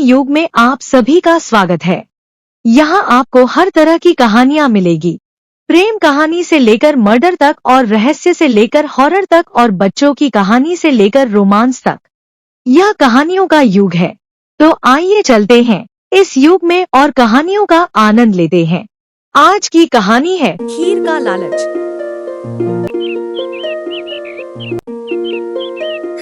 युग में आप सभी का स्वागत है। यहाँ आपको हर तरह की कहानियाँ मिलेगी। प्रेम कहानी से लेकर मर्डर तक और रहस्य से लेकर हॉरर तक और बच्चों की कहानी से लेकर रोमांस तक। यह कहानियों का युग है। तो आइए चलते हैं इस युग में और कहानियों का आनंद लेते हैं। आज की कहानी है खीर का लालच।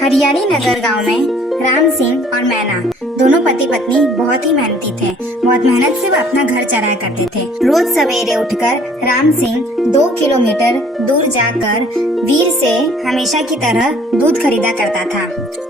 हरियाली नगर गांव में राम सिंह और मैना दोनों पति पत्नी बहुत ही मेहनती थे। बहुत मेहनत से वो अपना घर चलाया करते थे। रोज सवेरे उठकर राम सिंह 2 किलोमीटर दूर जाकर वीर से हमेशा की तरह दूध खरीदा करता था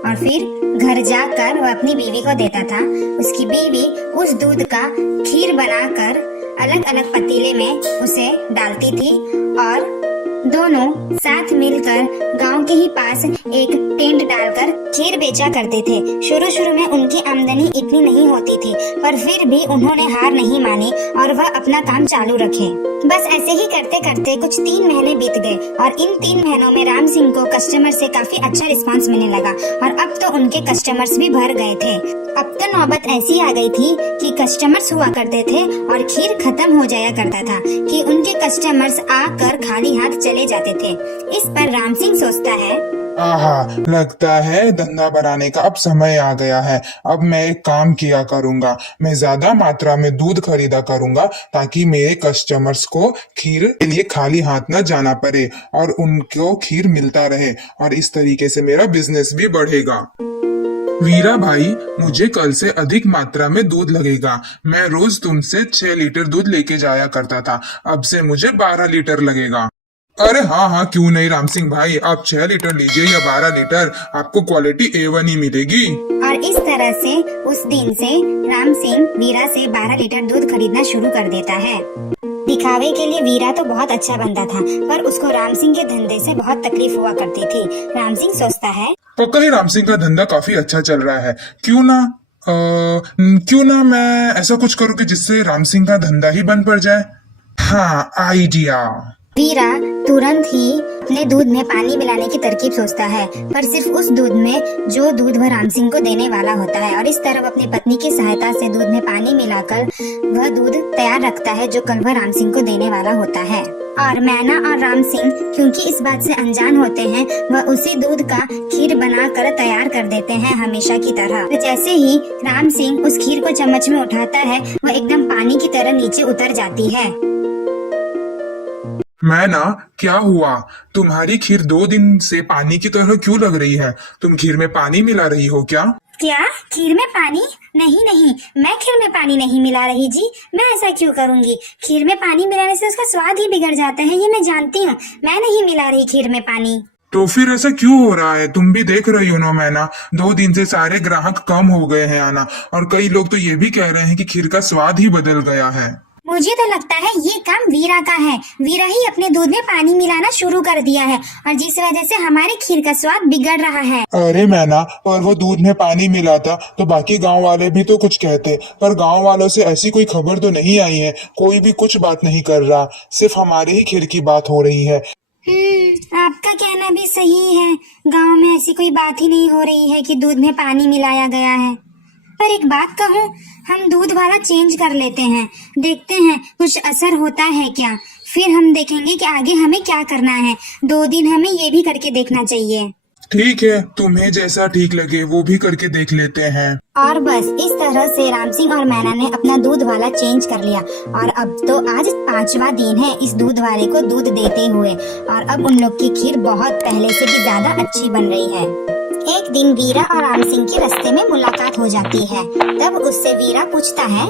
और फिर घर जाकर वह अपनी बीवी को देता था। उसकी बीवी उस दूध का खीर बनाकर अलग अलग पतीले में उसे डालती थी और दोनों साथ मिलकर गांव के ही पास एक टेंट डालकर खीर बेचा करते थे। शुरू में उनकी आमदनी इतनी नहीं होती थी, पर फिर भी उन्होंने हार नहीं मानी और वह अपना काम चालू रखे। बस ऐसे ही करते करते कुछ 3 महीने बीत गए और इन 3 महीनों में राम सिंह को कस्टमर से काफी अच्छा रिस्पांस मिलने लगा और अब तो उनके कस्टमर्स भी भर गए थे। अब तो नौबत ऐसी आ गई थी कि कस्टमर्स हुआ करते थे और खीर खत्म हो जाया करता था कि उनके कस्टमर्स आकर खाली हाथ चले जाते थे। इस पर राम सिंह सोचता है, आहा, लगता है धंधा बढ़ाने का अब समय आ गया है। अब मैं एक काम किया करूंगा, मैं ज्यादा मात्रा में दूध खरीदा करूंगा ताकि मेरे कस्टमर्स को खीर के लिए खाली हाथ न जाना पड़े और उनको खीर मिलता रहे और इस तरीके से मेरा बिजनेस भी बढ़ेगा। वीरा भाई, मुझे कल से अधिक मात्रा में दूध लगेगा। मैं रोज तुमसे 6 लीटर दूध लेके जाया करता था, अब से मुझे 12 लीटर लगेगा। अरे हाँ, क्यों नहीं राम सिंह भाई, आप 6 लीटर लीजिए या 12 लीटर, आपको क्वालिटी A1 ही मिलेगी। और इस तरह से उस दिन से राम सिंह वीरा से 12 लीटर दूध खरीदना शुरू कर देता है। दिखावे के लिए वीरा तो बहुत अच्छा बनता था, पर उसको राम सिंह के धंधे से बहुत तकलीफ हुआ करती थी। राम सिंह सोचता है, पक्का ही राम सिंह का धंधा काफी अच्छा चल रहा है, क्यों ना मैं ऐसा कुछ करूँ कि जिससे राम सिंह का धंधा ही बंद पड़ जाए। हाँ, आइडिया। वीरा तुरंत ही अपने दूध में पानी मिलाने की तरकीब सोचता है, पर सिर्फ उस दूध में जो दूध वह राम सिंह को देने वाला होता है और इस तरह अपनी पत्नी की सहायता से दूध में पानी मिलाकर वह दूध तैयार रखता है जो कल वह राम सिंह को देने वाला होता है। और मैना और राम सिंह क्योंकि इस बात से अनजान होते हैं, वह उसी दूध का खीर बनाकर तैयार कर देते हैं हमेशा की तरह। तो जैसे ही राम सिंह उस खीर को चम्मच में उठाता है, वह एकदम पानी की तरह नीचे उतर जाती है। मैना, क्या हुआ? तुम्हारी खीर 2 दिन से पानी की तरह क्यों लग रही है? तुम खीर में पानी मिला रही हो क्या? क्या? खीर में पानी? नहीं, मैं खीर में पानी नहीं मिला रही जी। मैं ऐसा क्यों करूंगी? खीर में पानी मिलाने से उसका स्वाद ही बिगड़ जाता है, ये मैं जानती हूँ। मैं नहीं मिला रही खीर में पानी। तो फिर ऐसा क्यों हो रहा है? तुम भी देख रही हो ना मैना, 2 दिन से सारे ग्राहक कम हो गए हैं आना और कई लोग तो ये भी कह रहे हैं कि खीर का स्वाद ही बदल गया है। मुझे तो लगता है ये काम वीरा का है। वीरा ही अपने दूध में पानी मिलाना शुरू कर दिया है और जिस वजह से हमारे खीर का स्वाद बिगड़ रहा है। अरे मैना, पर वो दूध में पानी मिलाता तो बाकी गांव वाले भी तो कुछ कहते, पर गांव वालों से ऐसी कोई खबर तो नहीं आई है। कोई भी कुछ बात नहीं कर रहा, सिर्फ हमारे ही खीर की बात हो रही है। आपका कहना भी सही है। गाँव में ऐसी कोई बात ही नहीं हो रही है कि दूध में पानी मिलाया गया है। पर एक बात कहूँ, हम दूध वाला चेंज कर लेते हैं, देखते हैं कुछ असर होता है क्या। फिर हम देखेंगे कि आगे हमें क्या करना है। 2 दिन हमें ये भी करके देखना चाहिए। ठीक है, तुम्हें जैसा ठीक लगे वो भी करके देख लेते हैं। और बस इस तरह से राम सिंह और मैना ने अपना दूध वाला चेंज कर लिया और अब तो आज 5वां दिन है इस दूध वाले को दूध देते हुए और अब उन लोग की खीर बहुत पहले से भी ज्यादा अच्छी बन रही है। एक दिन वीरा और राम सिंह के रास्ते में मुलाकात हो जाती है। तब उससे वीरा पूछता है,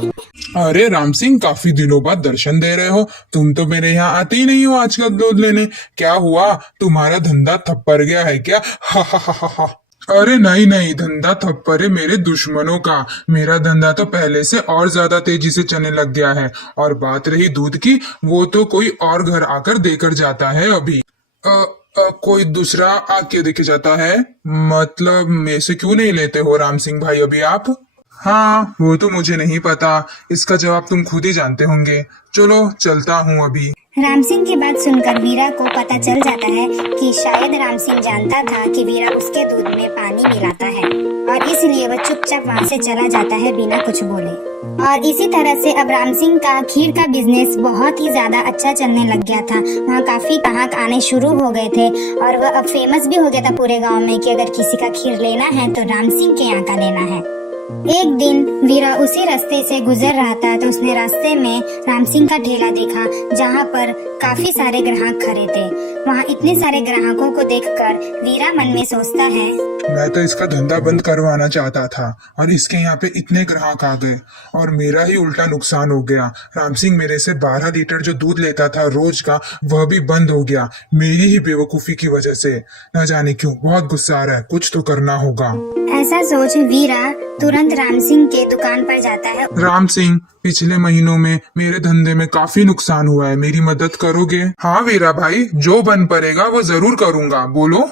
अरे राम सिंह, काफी दिनों बाद दर्शन दे रहे हो। तुम तो मेरे यहाँ आते ही नहीं हो आजकल दूध लेने। क्या हुआ, तुम्हारा धंधा ठप पड़ गया है क्या? हा। अरे नहीं, धंधा ठप पड़े मेरे दुश्मनों का। मेरा धंधा तो पहले से और ज्यादा तेजी से चलने लग गया है और बात रही दूध की, वो तो कोई और घर आकर देकर जाता है। अभी कोई दूसरा आके देके जाता है? मतलब मेरे से क्यों नहीं लेते हो राम सिंह भाई अभी आप? हाँ, वो तो मुझे नहीं पता, इसका जवाब तुम खुद ही जानते होंगे। चलो चलता हूँ अभी। राम सिंह की बात सुनकर वीरा को पता चल जाता है कि शायद राम सिंह जानता था कि वीरा उसके दूध में पानी मिलाता है। और इसलिए वह चुपचाप वहाँ से चला जाता है बिना कुछ बोले। और इसी तरह से अब राम सिंह का खीर का बिजनेस बहुत ही ज्यादा अच्छा चलने लग गया था। वहाँ काफी ग्राहक आने शुरू हो गए थे और वह अब फेमस भी हो गया था पूरे गांव में कि अगर किसी का खीर लेना है तो राम सिंह के यहाँ का लेना है। एक दिन वीरा उसी रास्ते से गुजर रहा था तो उसने रास्ते में राम सिंह का ठेला देखा जहाँ पर काफी सारे ग्राहक खड़े थे। वहाँ इतने सारे ग्राहकों को देखकर वीरा मन में सोचता है, मैं तो इसका धंधा बंद करवाना चाहता था और इसके यहाँ पे इतने ग्राहक आ गए और मेरा ही उल्टा नुकसान हो गया। राम सिंह मेरे से 12 लीटर जो दूध लेता था रोज का वह भी बंद हो गया मेरी ही बेवकूफी की वजह से। न जाने क्यों बहुत गुस्सा आ रहा है, कुछ तो करना होगा। ऐसा सोच वीरा तुरंत राम सिंह के दुकान पर जाता है। राम सिंह, पिछले महीनों में मेरे धंधे में काफी नुकसान हुआ है, मेरी मदद करोगे? हाँ वीरा भाई, जो बन पड़ेगा वो जरूर करूंगा, बोलो।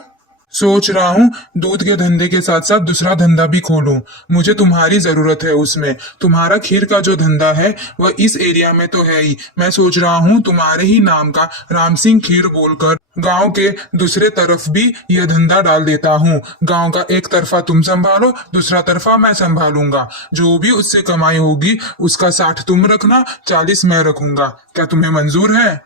सोच रहा हूँ दूध के धंधे के साथ साथ दूसरा धंधा भी खोलूं। मुझे तुम्हारी जरूरत है उसमें। तुम्हारा खीर का जो धंधा है वह इस एरिया में तो है ही। मैं सोच रहा हूँ तुम्हारे ही नाम का राम सिंह खीर बोलकर गांव के दूसरे तरफ भी यह धंधा डाल देता हूँ। गांव का एक तरफा तुम संभालो, दूसरा तरफा मैं संभालूंगा। जो भी उससे कमाई होगी उसका 60 तुम रखना, 40 मैं रखूंगा। क्या तुम्हें मंजूर है?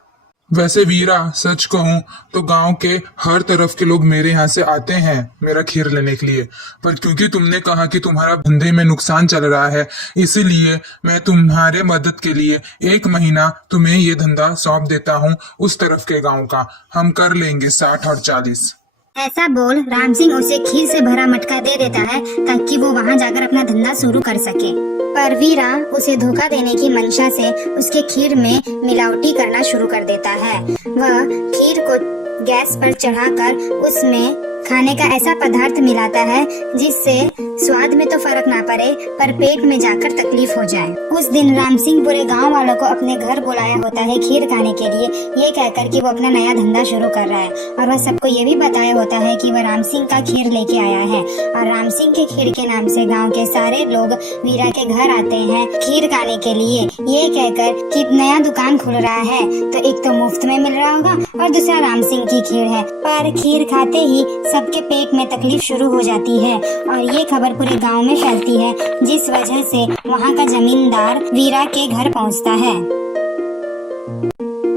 वैसे वीरा, सच कहूं तो गांव के हर तरफ के लोग मेरे यहाँ से आते हैं मेरा खीर लेने के लिए, पर क्योंकि तुमने कहा कि तुम्हारा धंधे में नुकसान चल रहा है इसीलिए मैं तुम्हारे मदद के लिए 1 महीना तुम्हें ये धंधा सौंप देता हूँ उस तरफ के गांव का। हम कर लेंगे 60 और 40। ऐसा बोल राम सिंह उसे खीर से भरा मटका दे देता है ताकि वो वहाँ जाकर अपना धंधा शुरू कर सके। पर वीरा उसे धोखा देने की मंशा से उसके खीर में मिलावटी करना शुरू कर देता है। वह खीर को गैस पर चढ़ाकर उसमें खाने का ऐसा पदार्थ मिलाता है जिससे स्वाद में तो फर्क ना पड़े पर पेट में जाकर तकलीफ हो जाए। उस दिन राम सिंह पूरे गांव वालों को अपने घर बुलाया होता है खीर खाने के लिए, ये कहकर कि वो अपना नया धंधा शुरू कर रहा है। और वह सबको ये भी बताया होता है कि वह राम सिंह का खीर लेके आया है। और राम सिंह के खीर के नाम से गाँव के सारे लोग वीरा के घर आते हैं खीर खाने के लिए, ये कहकर कि नया दुकान खुल रहा है तो एक तो मुफ्त में मिल रहा होगा और दूसरा राम सिंह की खीर है। पर खीर खाते ही सबके पेट में तकलीफ शुरू हो जाती है और ये खबर पूरे गांव में फैलती है, जिस वजह से वहाँ का जमींदार वीरा के घर पहुँचता है।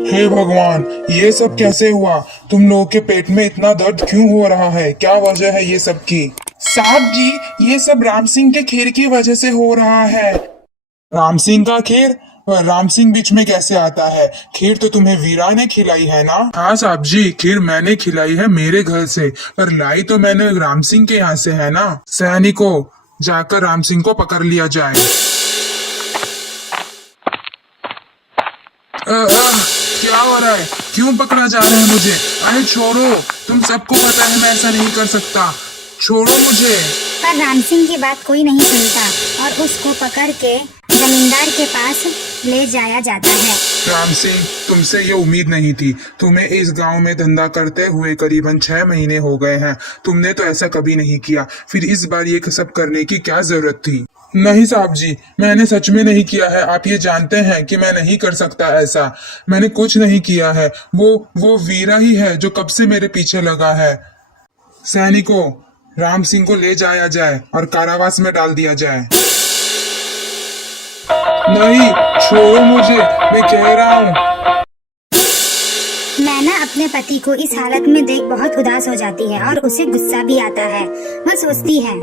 हे भगवान, ये सब कैसे हुआ? तुम लोगों के पेट में इतना दर्द क्यों हो रहा है? क्या वजह है ये सब की? साहब जी, ये सब राम सिंह के खीर की वजह से हो रहा है। राम सिंह का खीर? राम सिंह बीच में कैसे आता है? खीर तो तुम्हें वीरा ने खिलाई है ना? हाँ साहब जी, खीर मैंने खिलाई है मेरे घर से, पर लाई तो मैंने राम सिंह के यहाँ से है ना। सैनिकों, जाकर राम सिंह को पकड़ लिया जाए। क्या हो रहा है? क्यों पकड़ा जा रहा है मुझे? अरे छोड़ो, तुम सबको पता है मैं ऐसा नहीं कर सकता, छोड़ो मुझे। पर राम सिंह की बात कोई नहीं सुनता और उसको पकड़ के जमींदार के पास ले जाया जाता है। राम सिंह, तुमसे ये उम्मीद नहीं थी। तुम्हें इस गांव में धंधा करते हुए करीबन 6 महीने हो गए हैं, तुमने तो ऐसा कभी नहीं किया, फिर इस बार ये सब करने की क्या जरूरत थी? नहीं साहब जी, मैंने सच में नहीं किया है। आप ये जानते हैं कि मैं नहीं कर सकता ऐसा। मैंने कुछ नहीं किया है। वो वीरा ही है जो कब से मेरे पीछे लगा है। सैनिकों, राम सिंह को ले जाया जाए और कारावास में डाल दिया जाए। नहीं, छोड़ो मुझे, मैं कह रहा हूँ। मैना अपने पति को इस हालत में देख बहुत उदास हो जाती है और उसे गुस्सा भी आता है। वह सोचती है,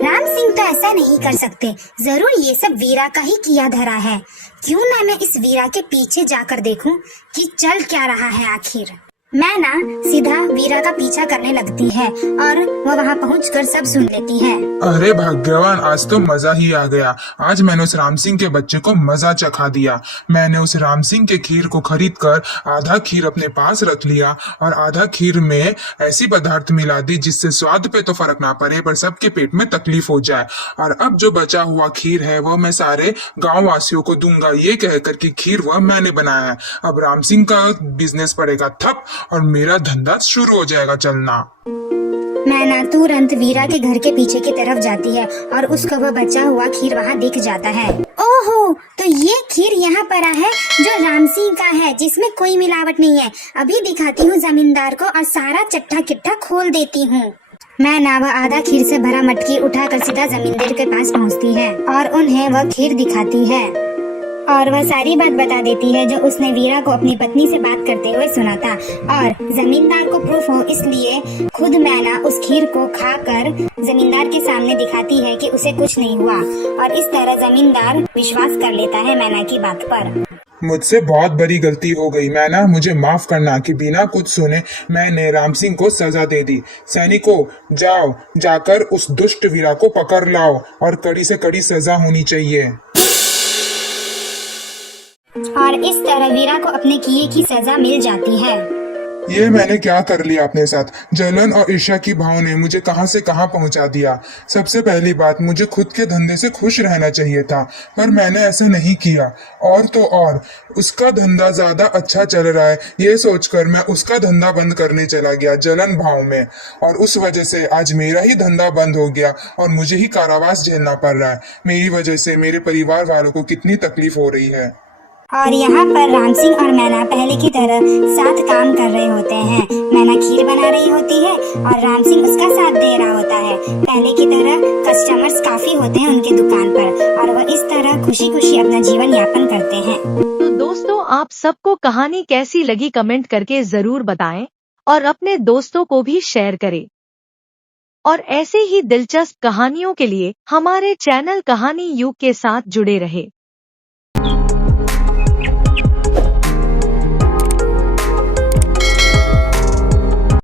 राम सिंह तो ऐसा नहीं कर सकते, जरूर ये सब वीरा का ही किया धरा है। क्यों ना मैं इस वीरा के पीछे जाकर देखूं कि चल क्या रहा है आखिर। मैना सीधा वीरा का पीछा करने लगती है और वह वहाँ पहुंचकर सब सुन लेती है। अरे भाग्यवान, आज तो मजा ही आ गया। आज मैंने उस राम सिंह के बच्चे को मजा चखा दिया। मैंने उस राम सिंह के खीर को खरीद कर आधा खीर अपने पास रख लिया और आधा खीर में ऐसी पदार्थ मिला दी जिससे स्वाद पे तो फर्क ना पड़े पर सबके पेट में तकलीफ हो जाए। और अब जो बचा हुआ खीर है वह मैं सारे गाँव वासियों को दूंगा, ये कहकर कि खीर वह मैंने बनाया है। अब राम सिंह का बिजनेस पड़ेगा ठप और मेरा धंधा शुरू हो जाएगा चलना। मैना तुरंत वीरा के घर के पीछे की तरफ जाती है और उसको वह बचा हुआ खीर वहाँ दिख जाता है। ओहो, तो ये खीर यहाँ पड़ा है जो राम सिंह का है, जिसमें कोई मिलावट नहीं है। अभी दिखाती हूँ जमींदार को और सारा चट्टा किट्टा खोल देती हूँ। मैना वह आधा खीर से भरा मटकी उठाकर सीधा जमींदार के पास पहुंचती है और उन्हें वह खीर दिखाती है और वह सारी बात बता देती है जो उसने वीरा को अपनी पत्नी से बात करते हुए सुना था। और जमींदार को प्रूफ हो इसलिए खुद मैना उस खीर को खाकर जमींदार के सामने दिखाती है कि उसे कुछ नहीं हुआ और इस तरह जमींदार विश्वास कर लेता है मैना की बात पर। मुझसे बहुत बड़ी गलती हो गई मैना, मुझे माफ करना कि बिना कुछ सुने मैंने राम सिंह को सजा दे दी। सैनिकों, जाओ जाकर उस दुष्ट वीरा को पकड़ लाओ और कड़ी से कड़ी सजा होनी चाहिए। और इस तरह वीरा को अपने किए की सजा मिल जाती है। ये मैंने क्या कर लिया अपने साथ। जलन और ईर्ष्या की भाव ने मुझे कहां से कहां पहुंचा दिया। सबसे पहली बात, मुझे खुद के धंधे से खुश रहना चाहिए था, पर मैंने ऐसा नहीं किया। और तो और उसका धंधा ज्यादा अच्छा चल रहा है ये सोचकर मैं उसका धंधा बंद करने चला गया जलन भाव में, और उस वजह से आज मेरा ही धंधा बंद हो गया और मुझे ही कारावास झेलना पड़ रहा है। मेरी वजह से मेरे परिवार वालों को कितनी तकलीफ हो रही है। और यहाँ पर राम सिंह और मैना पहले की तरह साथ काम कर रहे होते हैं। मैना खीर बना रही होती है और राम सिंह उसका साथ दे रहा होता है। पहले की तरह कस्टमर्स काफी होते हैं उनके दुकान पर और वह इस तरह खुशी खुशी अपना जीवन यापन करते हैं। तो दोस्तों, आप सबको कहानी कैसी लगी कमेंट करके जरूर बताएं और अपने दोस्तों को भी शेयर करें। और ऐसे ही दिलचस्प कहानियों के लिए हमारे चैनल कहानी युग के साथ जुड़े रहे।